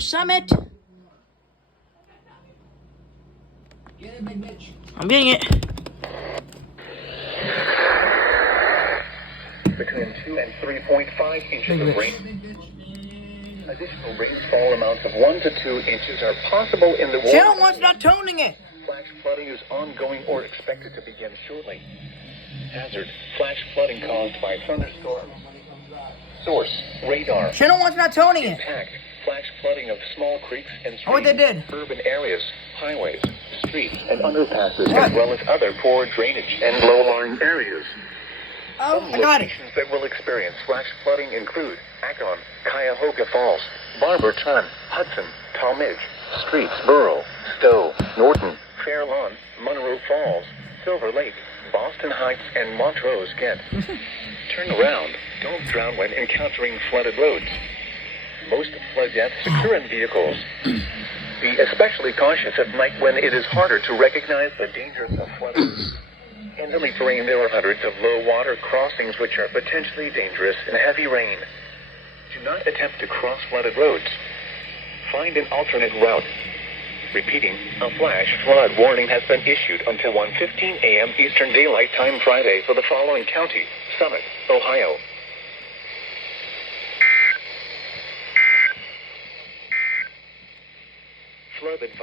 Summit. I'm getting it. Between 2 and 3.5 inches of rain. Additional rainfall amounts of 1 to 2 inches are possible in the Channel 1's not toning it. Flash flooding is ongoing or expected to begin shortly. Hazard: flash flooding caused by thunderstorms. Source: radar. Channel 1's not toning it. Impact: flash flooding of small creeks and streams. Oh, what they did. Urban areas, highways, streets, and underpasses, as well as other poor drainage and low-lying areas. Oh, Some I got it. locations that will experience flash flooding include Akron, Cuyahoga Falls, Barberton, Hudson, Talmadge, Streets, Borough, Stowe, Norton, Fair Lawn, Monroe Falls, Silver Lake, Boston Heights, and Montrose, Kent. Turn around. Don't drown when encountering flooded roads. Most flood deaths occur in vehicles. Be especially cautious at night when it is harder to recognize the dangers of flooding. In hilly terrain, there are hundreds of low-water crossings which are potentially dangerous in heavy rain. Do not attempt to cross flooded roads. Find an alternate route. Repeating, a flash flood warning has been issued until 1:15 a.m. Eastern Daylight Time Friday for the following county: Summit, Ohio. Flood advisory.